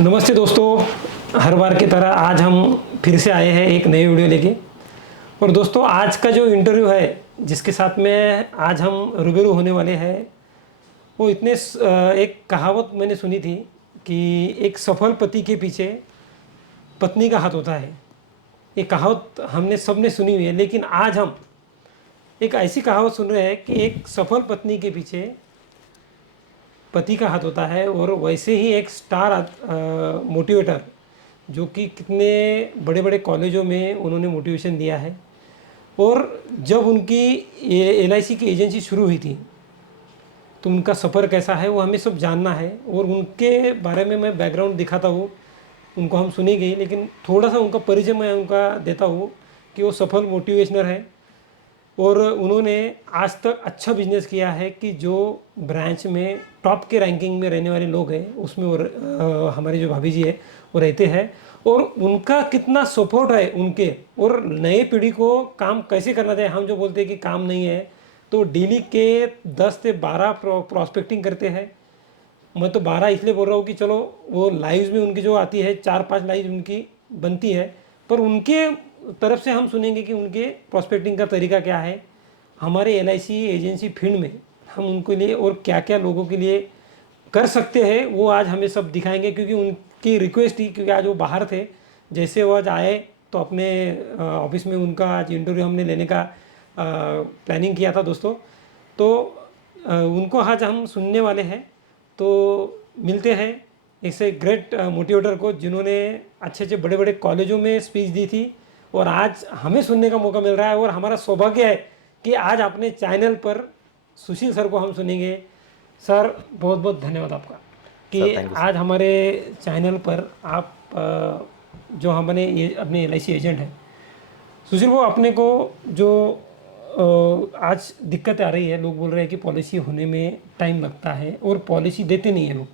नमस्ते दोस्तों, हर बार की तरह आज हम फिर से आए हैं एक नई वीडियो लेके। और दोस्तों, आज का जो इंटरव्यू है जिसके साथ में आज हम रूबरू होने वाले हैं वो एक कहावत मैंने सुनी थी कि एक सफल पति के पीछे पत्नी का हाथ होता है। ये कहावत हमने सबने सुनी हुई है, लेकिन आज हम एक ऐसी कहावत सुन रहे हैं कि एक सफल पत्नी के पीछे पति का हाथ होता है। और वैसे ही एक स्टार मोटिवेटर जो कि कितने बड़े बड़े कॉलेजों में उन्होंने मोटिवेशन दिया है। और जब उनकी ये LIC की एजेंसी शुरू हुई थी तो उनका सफ़र कैसा है वो हमें सब जानना है। और उनके बारे में मैं बैकग्राउंड दिखाता हूँ, उनको हम सुनेंगे, लेकिन थोड़ा सा उनका परिचय मैं उनका देता हूँ कि वो सफल मोटिवेशनर है और उन्होंने आज तक अच्छा बिजनेस किया है कि जो ब्रांच में टॉप के रैंकिंग में रहने वाले लोग हैं उसमें हमारे जो भाभी जी है वो रहते हैं। और उनका कितना सपोर्ट है उनके, और नए पीढ़ी को काम कैसे करना चाहिए। हम जो बोलते हैं कि काम नहीं है तो डेली के 10 से 12 प्रॉस्पेक्टिंग करते हैं। मैं तो 12 इसलिए बोल रहा हूँ कि चलो वो लाइव्स में उनकी जो आती है 4-5 लाइव उनकी बनती है, पर उनके तरफ से हम सुनेंगे कि उनके प्रोस्पेक्टिंग का तरीका क्या है। हमारे LIC एजेंसी फील्ड में हम उनके लिए और क्या क्या लोगों के लिए कर सकते हैं वो आज हमें सब दिखाएंगे, क्योंकि उनकी रिक्वेस्ट ही, क्योंकि आज वो बाहर थे। जैसे वो आज आए तो अपने ऑफिस में उनका आज इंटरव्यू हमने लेने का प्लानिंग किया था दोस्तों। तो उनको आज हम सुनने वाले हैं। तो मिलते हैं ऐसे ग्रेट मोटिवेटर को जिन्होंने अच्छे अच्छे बड़े बड़े कॉलेजों में स्पीच दी थी और आज हमें सुनने का मौका मिल रहा है। और हमारा सौभाग्य है कि आज अपने चैनल पर सुशील सर को हम सुनेंगे। सर, बहुत बहुत धन्यवाद आपका सर, कि थैंक यू आज सर। हमारे चैनल पर आप जो हमारे ये अपने LIC एजेंट हैं सुशील, वो अपने को जो आज दिक्कत आ रही है, लोग बोल रहे हैं कि पॉलिसी होने में टाइम लगता है और पॉलिसी देते नहीं है लोग।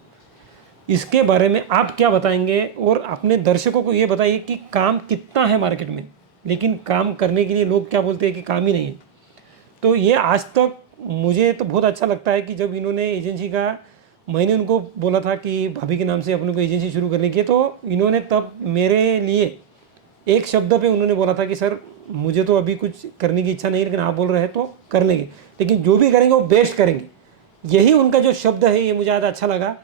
इसके बारे में आप क्या बताएंगे और अपने दर्शकों को ये बताइए कि काम कितना है मार्केट में, लेकिन काम करने के लिए लोग क्या बोलते हैं कि काम ही नहीं है। तो ये आज तक मुझे तो बहुत अच्छा लगता है कि जब इन्होंने एजेंसी का, मैंने उनको बोला था कि भाभी के नाम से अपने को एजेंसी शुरू करने की है, तो इन्होंने तब मेरे लिए एक शब्द पे उन्होंने बोला था कि सर मुझे तो अभी कुछ करने की इच्छा नहीं है, लेकिन आप बोल रहे हैं तो कर लेंगे, लेकिन जो भी करेंगे वो बेस्ट करेंगे। यही उनका जो शब्द है ये मुझे आज अच्छा लगा।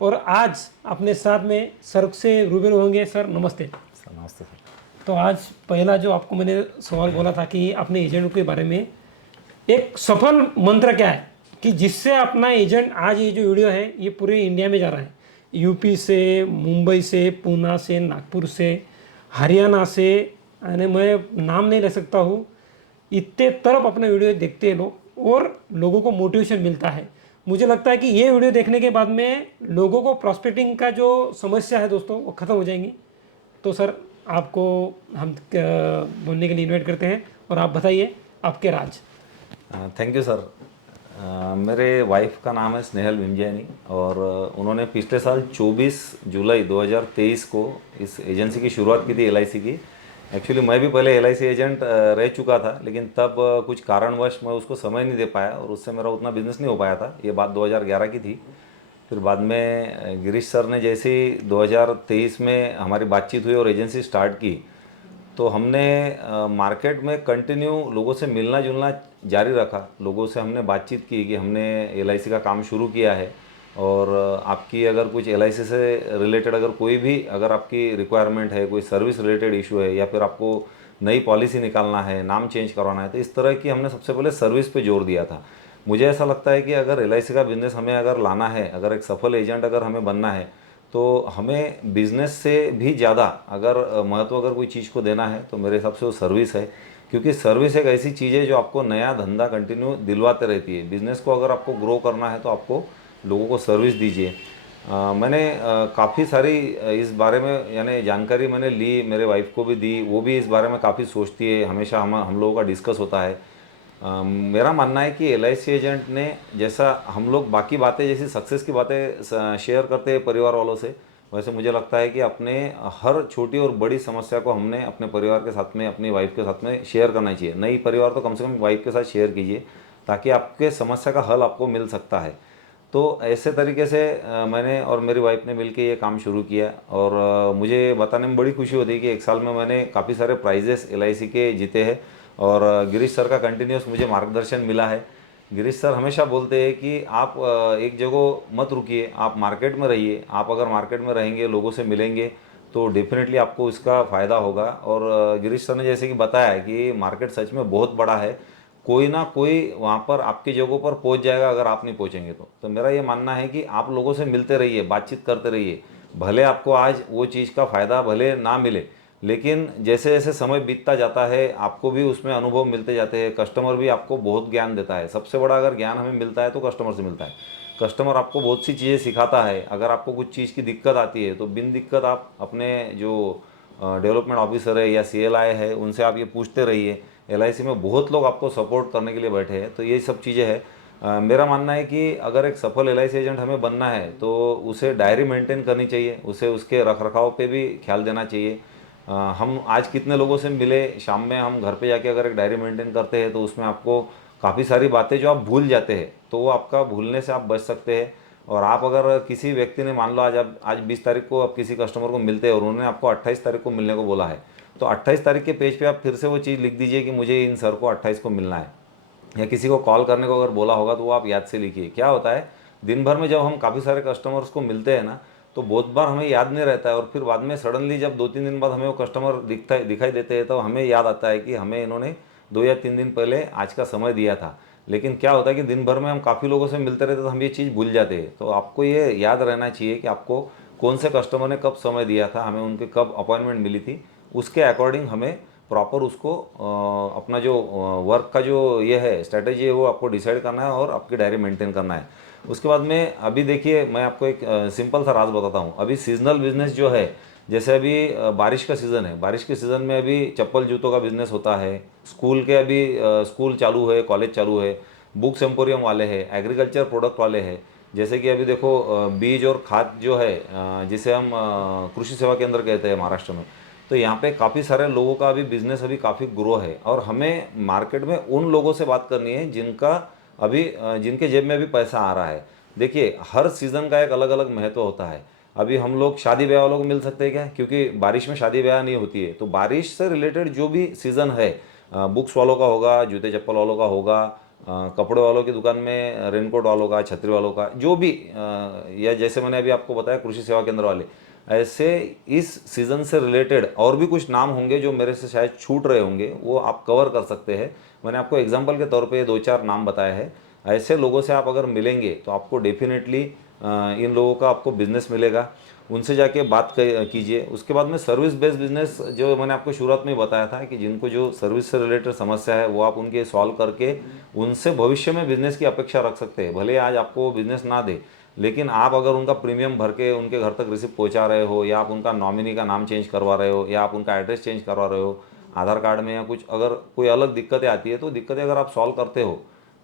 और आज अपने साथ में सर से रूबरू होंगे। सर नमस्ते। सर नमस्ते सर। तो आज पहला जो आपको मैंने सवाल बोला था कि अपने एजेंट के बारे में एक सफल मंत्र क्या है कि जिससे अपना एजेंट, आज ये जो वीडियो है ये पूरे इंडिया में जा रहा है, यूपी से, मुंबई से, पूना से, नागपुर से, हरियाणा से, यानी मैं नाम नहीं ले सकता हूँ, इतने तरफ अपना वीडियो देखते हैं लोग और लोगों को मोटिवेशन मिलता है। मुझे लगता है कि ये वीडियो देखने के बाद में लोगों को प्रॉस्पेक्टिंग का जो समस्या है दोस्तों वो ख़त्म हो जाएंगी। तो सर, आपको हम बोलने के लिए इनवाइट करते हैं और आप बताइए आपके राज। Thank you sir. मेरे वाइफ का नाम है स्नेहल विमजैनी और उन्होंने पिछले साल 24 जुलाई 2023 को इस एजेंसी की शुरुआत की थी, LIC की। एक्चुअली मैं भी पहले LIC एजेंट रह चुका था, लेकिन तब कुछ कारणवश मैं उसको समय नहीं दे पाया और उससे मेरा उतना बिजनेस नहीं हो पाया था। ये बात 2011 की थी। फिर बाद में गिरीश सर ने जैसे ही 2023 में हमारी बातचीत हुई और एजेंसी स्टार्ट की, तो हमने मार्केट में कंटिन्यू लोगों से मिलना जुलना जारी रखा। लोगों से हमने बातचीत की कि हमने LIC का काम शुरू किया है और आपकी अगर कुछ LIC से रिलेटेड अगर कोई भी अगर आपकी रिक्वायरमेंट है, कोई सर्विस रिलेटेड इशू है या फिर आपको नई पॉलिसी निकालना है, नाम चेंज करवाना है, तो इस तरह की हमने सबसे पहले सर्विस पे जोर दिया था। मुझे ऐसा लगता है कि अगर LIC का बिज़नेस हमें अगर लाना है, अगर एक सफल एजेंट अगर हमें बनना है, तो हमें बिज़नेस से भी ज़्यादा अगर महत्व अगर कोई चीज़ को देना है तो मेरे हिसाब से वो सर्विस है। क्योंकि सर्विस एक ऐसी चीज़ है जो आपको नया धंधा कंटिन्यू दिलवाते रहती है। बिज़नेस को अगर आपको ग्रो करना है तो आपको लोगों को सर्विस दीजिए। मैंने काफ़ी सारी इस बारे में यानी जानकारी मैंने ली, मेरे वाइफ को भी दी, वो भी इस बारे में काफ़ी सोचती है। हमेशा हम लोगों का डिस्कस होता है। मेरा मानना है कि LIC एजेंट ने जैसा हम लोग बाकी बातें जैसी सक्सेस की बातें शेयर करते हैं परिवार वालों से, वैसे मुझे लगता है कि अपने हर छोटी और बड़ी समस्या को हमने अपने परिवार के साथ में, अपनी वाइफ के साथ में शेयर करना चाहिए। नई परिवार तो कम से कम वाइफ के साथ शेयर कीजिए ताकि आपके समस्या का हल आपको मिल सकता है। तो ऐसे तरीके से मैंने और मेरी वाइफ ने मिलकर ये काम शुरू किया और मुझे बताने में बड़ी खुशी होती है कि एक साल में मैंने काफ़ी सारे प्राइजेस एलआईसी के जीते हैं। और गिरीश सर का कंटिन्यूस मुझे मार्गदर्शन मिला है। गिरीश सर हमेशा बोलते हैं कि आप एक जगह मत रुकिए, आप मार्केट में रहिए। आप अगर मार्केट में रहेंगे, लोगों से मिलेंगे, तो डेफिनेटली आपको इसका फ़ायदा होगा। और गिरीश सर ने जैसे कि बताया है कि मार्केट सच में बहुत बड़ा है, कोई ना कोई वहाँ पर आपकी जगहों पर पहुँच जाएगा अगर आप नहीं पहुँचेंगे तो मेरा ये मानना है कि आप लोगों से मिलते रहिए, बातचीत करते रहिए। भले आपको आज वो चीज़ का फ़ायदा भले ना मिले, लेकिन जैसे जैसे समय बीतता जाता है आपको भी उसमें अनुभव मिलते जाते हैं। कस्टमर भी आपको बहुत ज्ञान देता है। सबसे बड़ा अगर ज्ञान हमें मिलता है तो कस्टमर से मिलता है। कस्टमर आपको बहुत सी चीज़ें सिखाता है। अगर आपको कुछ चीज़ की दिक्कत आती है तो बिन दिक्कत आप अपने जो डेवलपमेंट ऑफिसर है या सीएलआई है उनसे आप ये पूछते रहिए। एलआईसी में बहुत लोग आपको सपोर्ट करने के लिए बैठे हैं। तो ये सब चीज़ें हैं। मेरा मानना है कि अगर एक सफल एलआईसी एजेंट हमें बनना है तो उसे डायरी मेंटेन करनी चाहिए, उसे उसके रख रखाव पे भी ख्याल देना चाहिए। हम आज कितने लोगों से मिले, शाम में हम घर पे जाके अगर एक डायरी मेंटेन करते हैं तो उसमें आपको काफ़ी सारी बातें जो आप भूल जाते हैं तो वो आपका भूलने से आप बच सकते हैं। और आप अगर किसी व्यक्ति ने मान लो आज 20 तारीख को आप किसी कस्टमर को मिलते हैं और उन्होंने आपको 28 तारीख को मिलने को बोला है, तो 28 तारीख के पेज पे आप फिर से वो चीज़ लिख दीजिए कि मुझे इन सर को 28 को मिलना है। या किसी को कॉल करने को अगर बोला होगा तो वो आप याद से लिखिए। क्या होता है, दिन भर में जब हम काफ़ी सारे कस्टमर्स को मिलते हैं ना, तो बहुत बार हमें याद नहीं रहता है और फिर बाद में सडनली जब 2-3 दिन बाद हमें वो कस्टमर दिखाई देते हैं तो हमें याद आता है कि हमें इन्होंने 2 या 3 दिन पहले आज का समय दिया था। लेकिन क्या होता है कि दिन भर में हम काफ़ी लोगों से मिलते रहते तो हम ये चीज़ भूल जाते हैं। तो आपको ये याद रहना चाहिए कि आपको कौन से कस्टमर ने कब समय दिया था, हमें उनके कब अपॉइंटमेंट मिली थी, उसके अकॉर्डिंग हमें प्रॉपर उसको अपना जो वर्क का जो ये है स्ट्रेटेजी है वो आपको डिसाइड करना है और आपकी डायरी मेंटेन करना है। उसके बाद में अभी देखिए मैं आपको एक सिंपल सा राज बताता हूँ। अभी सीजनल बिजनेस जो है, जैसे अभी बारिश का सीज़न है, बारिश के सीज़न में अभी चप्पल जूतों का बिजनेस होता है। स्कूल के अभी स्कूल चालू है, कॉलेज चालू है, बुक्स एम्पोरियम वाले हैं, एग्रीकल्चर प्रोडक्ट वाले हैं। जैसे कि अभी देखो बीज और खाद जो है जिसे हम कृषि सेवा केंद्र कहते हैं महाराष्ट्र में, तो यहाँ पे काफ़ी सारे लोगों का अभी बिजनेस अभी काफ़ी ग्रो है। और हमें मार्केट में उन लोगों से बात करनी है जिनका अभी जिनके जेब में अभी पैसा आ रहा है। देखिए हर सीज़न का एक अलग अलग महत्व होता है। अभी हम लोग शादी ब्याह वालों को मिल सकते हैं क्या, क्योंकि बारिश में शादी ब्याह नहीं होती है। तो बारिश से रिलेटेड जो भी सीज़न है, बुक्स वालों का होगा, जूते चप्पल वालों का होगा, कपड़े वालों की दुकान में रेनकोट वालों का, छतरी वालों का, जो भी या जैसे मैंने अभी आपको बताया कृषि सेवा केंद्र वाले, ऐसे इस सीज़न से रिलेटेड और भी कुछ नाम होंगे जो मेरे से शायद छूट रहे होंगे, वो आप कवर कर सकते हैं। मैंने आपको एग्जांपल के तौर पे 2-4 नाम बताए हैं। ऐसे लोगों से आप अगर मिलेंगे तो आपको डेफिनेटली इन लोगों का आपको बिजनेस मिलेगा। उनसे जाके बात कीजिए। उसके बाद में सर्विस बेस्ड बिजनेस जो मैंने आपको शुरुआत में बताया था कि जिनको जो सर्विस से रिलेटेड समस्या है वो आप उनके सॉल्व करके उनसे भविष्य में बिजनेस की अपेक्षा रख सकते हैं। भले आज आपको वो बिजनेस ना दे, लेकिन आप अगर उनका प्रीमियम भर के उनके घर तक रिसिप्ट पहुंचा रहे हो, या आप उनका नॉमिनी का नाम चेंज करवा रहे हो, या आप उनका एड्रेस चेंज करवा रहे हो आधार कार्ड में, या कुछ अगर कोई अलग दिक्कतें आती है तो दिक्कतें अगर आप सॉल्व करते हो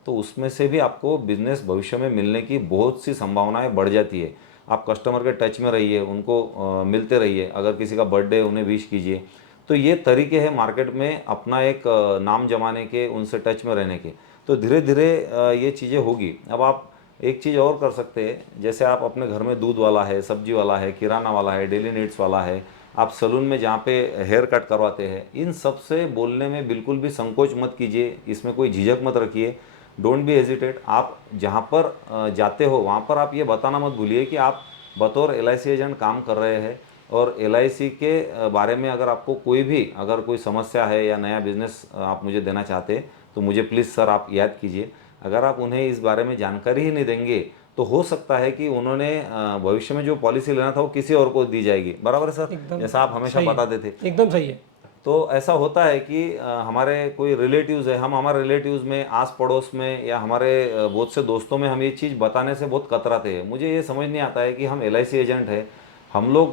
तो उसमें से भी आपको बिजनेस भविष्य में मिलने की बहुत सी संभावनाएं बढ़ जाती है। आप कस्टमर के टच में रहिए, उनको मिलते रहिए। अगर किसी का बर्थडे उन्हें विश कीजिए। तो ये तरीके हैं मार्केट में अपना एक नाम जमाने के, उनसे टच में रहने के। तो धीरे धीरे ये चीज़ें होगी। अब आप एक चीज़ और कर सकते हैं, जैसे आप अपने घर में दूध वाला है, सब्जी वाला है, किराना वाला है, डेली नीड्स वाला है, आप सलून में जहाँ पे हेयर कट करवाते हैं, इन सब से बोलने में बिल्कुल भी संकोच मत कीजिए, इसमें कोई झिझक मत रखिए। Don't be hesitate. आप जहाँ पर जाते हो वहाँ पर आप ये बताना मत भूलिए कि आप बतौर एलआईसी एजेंट काम कर रहे हैं। और एलआईसी के बारे में अगर आपको कोई भी अगर कोई समस्या है या नया बिजनेस आप मुझे देना चाहते हैं तो मुझे प्लीज़ सर आप याद कीजिए। अगर आप उन्हें इस बारे में जानकारी ही नहीं देंगे तो हो सकता है कि उन्होंने भविष्य में जो पॉलिसी लेना था वो किसी और को दी जाएगी। बराबर है सर, एकदम जैसा आप हमेशा सही है, बताते थे। एकदम सही है। तो ऐसा होता है कि हमारे कोई रिलेटिव्स है, हम हमारे रिलेटिव्स में, आस पड़ोस में, या हमारे बहुत से दोस्तों में हम ये चीज़ बताने से बहुत कतराते हैं। मुझे ये समझ नहीं आता है कि हम एलआईसी एजेंट है, हम लोग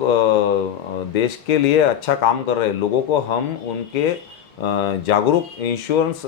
देश के लिए अच्छा काम कर रहे हैं। लोगों को हम उनके जागरूक इंश्योरेंस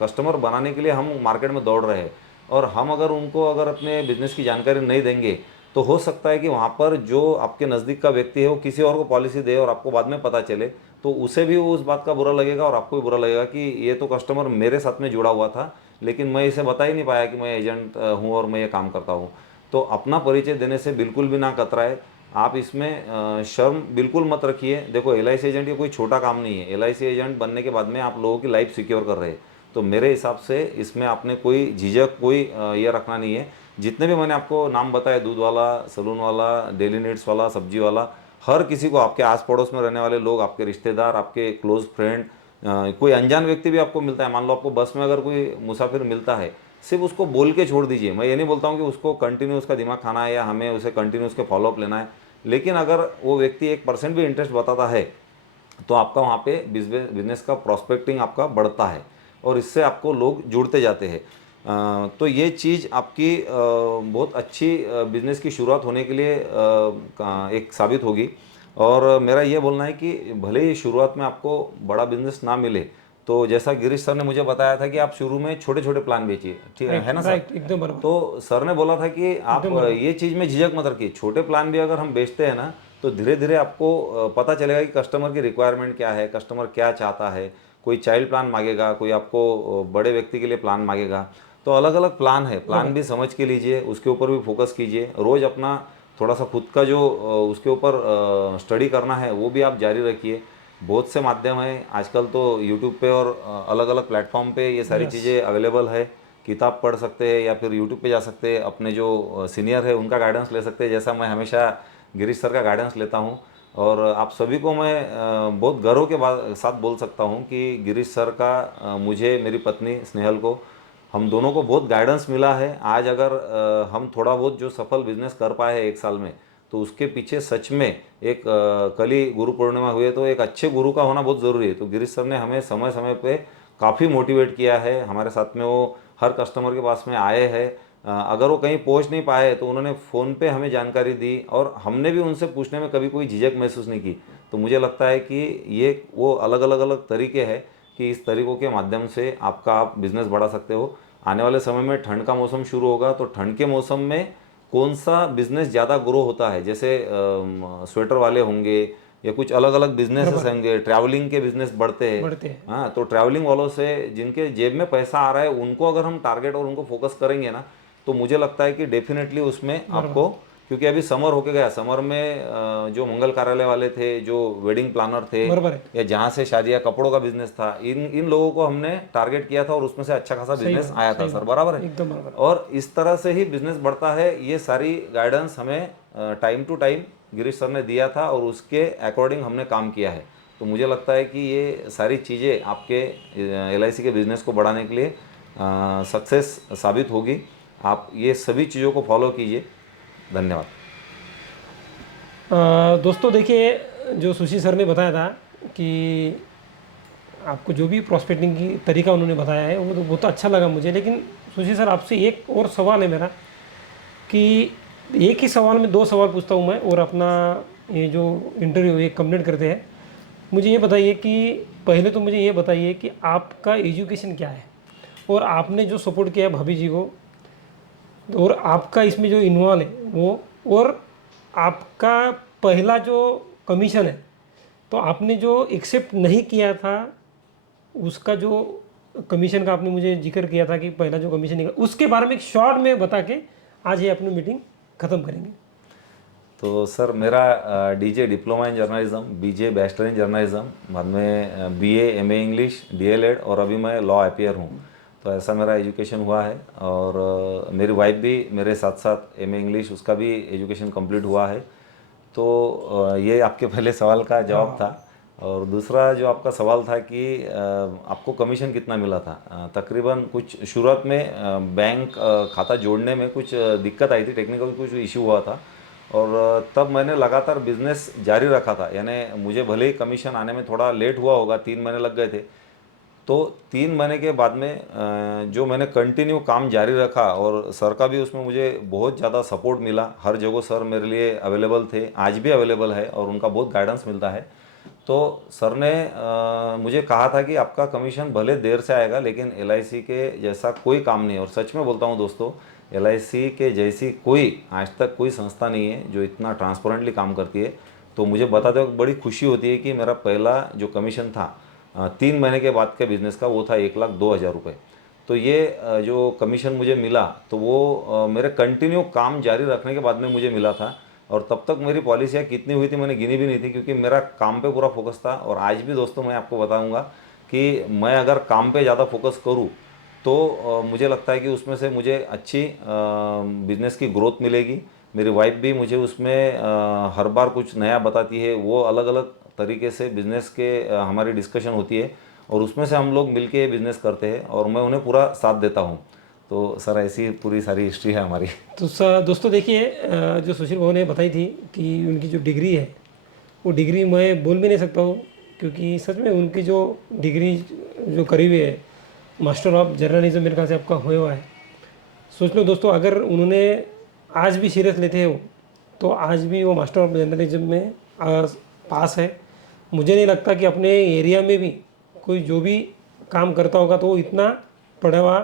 कस्टमर बनाने के लिए हम मार्केट में दौड़ रहे हैं। और हम अगर उनको अगर अपने बिजनेस की जानकारी नहीं देंगे तो हो सकता है कि वहाँ पर जो आपके नज़दीक का व्यक्ति है वो किसी और को पॉलिसी दे और आपको बाद में पता चले, तो उसे भी उस बात का बुरा लगेगा और आपको भी बुरा लगेगा कि ये तो कस्टमर मेरे साथ में जुड़ा हुआ था, लेकिन मैं इसे बता ही नहीं पाया कि मैं एजेंट हूँ और मैं ये काम करता हूँ। तो अपना परिचय देने से बिल्कुल भी ना कतराए। आप इसमें शर्म बिल्कुल मत रखिए। देखो, LIC एजेंट ये कोई छोटा काम नहीं है। LIC एजेंट बनने के बाद में आप लोगों की लाइफ सिक्योर कर रहे हैं। तो मेरे हिसाब से इसमें आपने कोई झिझक, कोई ये रखना नहीं है। जितने भी मैंने आपको नाम बताए, दूध वाला, सलून वाला, डेली नीड्स वाला, सब्जी वाला, हर किसी को, आपके आस पड़ोस में रहने वाले लोग, आपके रिश्तेदार, आपके क्लोज फ्रेंड, कोई अनजान व्यक्ति भी आपको मिलता है, मान लो आपको बस में अगर कोई मुसाफिर मिलता है, सिर्फ उसको बोल के छोड़ दीजिए। मैं ये नहीं बोलता हूँ कि उसको कंटिन्यू उसका दिमाग खाना है या हमें उसे कंटिन्यू उसके फॉलोअप लेना है, लेकिन अगर वो व्यक्ति 1% भी इंटरेस्ट बताता है तो आपका वहाँ पे बिजनेस का प्रॉस्पेक्टिंग आपका बढ़ता है और इससे आपको लोग जुड़ते जाते हैं। तो ये चीज़ आपकी बहुत अच्छी बिजनेस की शुरुआत होने के लिए एक साबित होगी। और मेरा ये बोलना है कि भले ही शुरुआत में आपको बड़ा बिजनेस ना मिले, तो जैसा गिरीश सर ने मुझे बताया था कि आप शुरू में छोटे छोटे प्लान बेचिए, ठीक है ना सर? राइट, एकदम बराबर। तो सर ने बोला था कि आप ये चीज़ में झिझक मत रखिए। छोटे प्लान भी अगर हम बेचते हैं ना, तो धीरे धीरे आपको पता चलेगा कि कस्टमर की रिक्वायरमेंट क्या है, कस्टमर क्या चाहता है। कोई चाइल्ड प्लान मांगेगा, कोई आपको बड़े व्यक्ति के लिए प्लान मांगेगा। तो अलग अलग प्लान है, प्लान भी समझ के लीजिए, उसके ऊपर भी फोकस कीजिए। रोज़ अपना थोड़ा सा खुद का जो उसके ऊपर स्टडी करना है वो भी आप जारी रखिए। बहुत से माध्यम हैं आजकल तो यूट्यूब पे और अलग अलग प्लेटफॉर्म पे ये सारी चीज़ें अवेलेबल है। किताब पढ़ सकते हैं या फिर यूट्यूब पे जा सकते हैं, अपने जो सीनियर है उनका गाइडेंस ले सकते हैं, जैसा मैं हमेशा गिरीश सर का गाइडेंस लेता हूँ। और आप सभी को मैं बहुत गर्व के साथ बोल सकता हूँ कि गिरीश सर का मुझे, मेरी पत्नी स्नेहल को, हम दोनों को बहुत गाइडेंस मिला है। आज अगर हम थोड़ा बहुत जो सफल बिजनेस कर पाए हैं 1 साल में, तो उसके पीछे सच में एक कल ही गुरु पूर्णिमा हुई है, तो एक अच्छे गुरु का होना बहुत ज़रूरी है। तो गिरीश सर ने हमें समय समय पे काफ़ी मोटिवेट किया है। हमारे साथ में वो हर कस्टमर के पास में आए हैं। अगर वो कहीं पहुंच नहीं पाए तो उन्होंने फ़ोन पे हमें जानकारी दी और हमने भी उनसे पूछने में कभी कोई झिझक महसूस नहीं की। तो मुझे लगता है कि ये वो अलग अलग अलग तरीके हैं कि इस तरीक़ों के माध्यम से आप बिज़नेस बढ़ा सकते हो। आने वाले समय में ठंड का मौसम शुरू होगा, तो ठंड के मौसम में कौन सा बिज़नेस ज़्यादा ग्रो होता है, जैसे स्वेटर वाले होंगे या कुछ अलग अलग बिजनेसेस होंगे, ट्रैवलिंग के बिजनेस बढ़ते हैं। हैं। हाँ, तो ट्रैवलिंग वालों से जिनके जेब में पैसा आ रहा है उनको अगर हम टारगेट और उनको फोकस करेंगे ना, तो मुझे लगता है कि डेफिनेटली उसमें आपको, क्योंकि अभी समर होके गया, समर में जो मंगल कार्यालय वाले थे, जो वेडिंग प्लानर थे, बराबर है। या जहाँ से शादी या कपड़ों का बिजनेस था, इन इन लोगों को हमने टारगेट किया था और उसमें से अच्छा खासा बिजनेस आया था सर, बराबर है? एकदम बराबर। और इस तरह से ही बिजनेस बढ़ता है। ये सारी गाइडेंस हमें time to time Girish sir ने दिया था और उसके अकॉर्डिंग हमने काम किया है। तो मुझे लगता है कि ये सारी चीज़ें आपके LIC के बिज़नेस को बढ़ाने के लिए सक्सेस साबित होगी। आप ये सभी चीज़ों को फॉलो कीजिए। धन्यवाद। दोस्तों देखिए, जो सुशील सर ने बताया था कि आपको जो भी प्रॉस्पेक्टिंग की तरीका उन्होंने बताया है वो तो बहुत अच्छा लगा मुझे। लेकिन सुशील सर, आपसे एक और सवाल है मेरा कि एक ही सवाल में 2 सवाल पूछता हूँ मैं, और अपना ये जो इंटरव्यू एक कंप्लीट करते हैं। मुझे ये बताइए कि पहले तो मुझे ये बताइए कि आपका एजुकेशन क्या है, और आपने जो सपोर्ट किया है भाभी जी को, और आपका इसमें जो इन्वॉल्व है वो, और आपका पहला जो कमीशन है, तो आपने जो एक्सेप्ट नहीं किया था उसका जो कमीशन का आपने मुझे जिक्र किया था कि पहला जो कमीशन निकला, उसके बारे में एक शॉर्ट में बता के आज ये अपनी मीटिंग ख़त्म करेंगे। तो सर, मेरा DJ diploma in journalism, BJ bachelor in journalism, बाद में BA MA इंग्लिश, DLED, और अभी मैं लॉ अपियर हूँ। तो ऐसा मेरा एजुकेशन हुआ है। और मेरी वाइफ भी मेरे साथ साथ MA इंग्लिश, उसका भी एजुकेशन कंप्लीट हुआ है। तो ये आपके पहले सवाल का जवाब था। और दूसरा जो आपका सवाल था कि आपको कमीशन कितना मिला था, तकरीबन कुछ शुरुआत में बैंक खाता जोड़ने में कुछ दिक्कत आई थी, टेक्निकल कुछ इशू हुआ था, और तब मैंने लगातार बिजनेस जारी रखा था। यानी मुझे भले ही कमीशन आने में थोड़ा लेट हुआ होगा, 3 महीने लग गए थे, तो 3 महीने के बाद में जो मैंने कंटिन्यू काम जारी रखा, और सर का भी उसमें मुझे बहुत ज़्यादा सपोर्ट मिला। हर जगह सर मेरे लिए अवेलेबल थे, आज भी अवेलेबल है, और उनका बहुत गाइडेंस मिलता है। तो सर ने मुझे कहा था कि आपका कमीशन भले देर से आएगा, लेकिन LIC के जैसा कोई काम नहीं है। और सच में बोलता हूँ दोस्तों, LIC के जैसी कोई आज तक कोई संस्था नहीं है जो इतना ट्रांसपेरेंटली काम करती है। तो मुझे बताते वक्त बड़ी खुशी होती है कि मेरा पहला जो कमीशन था 3 महीने के बाद के बिज़नेस का, वो था 1,02,000 रुपये। तो ये जो कमीशन मुझे मिला तो वो मेरे कंटिन्यू काम जारी रखने के बाद में मुझे मिला था। और तब तक मेरी पॉलिसियाँ कितनी हुई थी मैंने गिनी भी नहीं थी, क्योंकि मेरा काम पे पूरा फोकस था। और आज भी दोस्तों मैं आपको बताऊंगा कि मैं अगर काम पे ज़्यादा फोकस करूँ तो मुझे लगता है कि उसमें से मुझे अच्छी बिजनेस की ग्रोथ मिलेगी। मेरी वाइफ भी मुझे उसमें हर बार कुछ नया बताती है, वो अलग अलग तरीके से बिज़नेस के हमारी डिस्कशन होती है और उसमें से हम लोग मिलके बिज़नेस करते हैं और मैं उन्हें पूरा साथ देता हूँ। तो सर ऐसी पूरी सारी हिस्ट्री है हमारी। तो दोस्तों देखिए, जो सुशील भाऊ ने बताई थी कि उनकी जो डिग्री है, वो डिग्री मैं बोल भी नहीं सकता हूँ, क्योंकि सच में उनकी जो डिग्री जो करीब है, मास्टर ऑफ जर्नलिज्म मेरे ख्याल से आपका हुआ हुआ है। सोच लो दोस्तों, अगर उन्होंने आज भी सीरियस लेते हो तो आज भी वो मास्टर ऑफ जर्नलिज्म में पास है। मुझे नहीं लगता कि अपने एरिया में भी कोई जो भी काम करता होगा तो वो इतना पढ़ा हुआ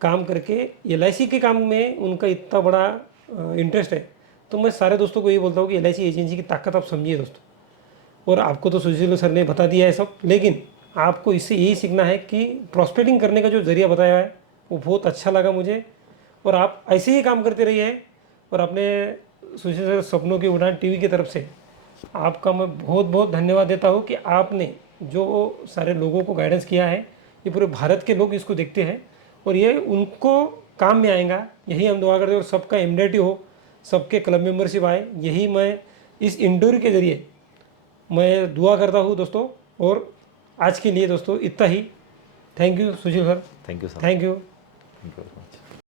काम करके एलआईसी के काम में उनका इतना बड़ा इंटरेस्ट है। तो मैं सारे दोस्तों को ये बोलता हूँ कि एलआईसी एजेंसी की ताकत आप समझिए दोस्तों। और आपको तो सुशील सर ने बता दिया है सब, लेकिन आपको इससे यही सीखना है कि प्रॉस्पेक्टिंग करने का जो जरिया बताया है वो बहुत अच्छा लगा मुझे। और आप ऐसे ही काम करते रहिए। और अपने सुशील सर सपनों की उड़ान टीवी की तरफ से आपका मैं बहुत बहुत धन्यवाद देता हूँ कि आपने जो सारे लोगों को गाइडेंस किया है। ये पूरे भारत के लोग इसको देखते हैं और ये उनको काम में आएगा, यही हम दुआ करते हैं। और सबका इम्यूनिटी हो, सबके क्लब मेंबरशिप आए, यही मैं इस इंटरव्यू के ज़रिए मैं दुआ करता हूँ दोस्तों। और आज के लिए दोस्तों इतना ही। Thank you Sushil sir. Thank you sir. Thank you. Thank you very much.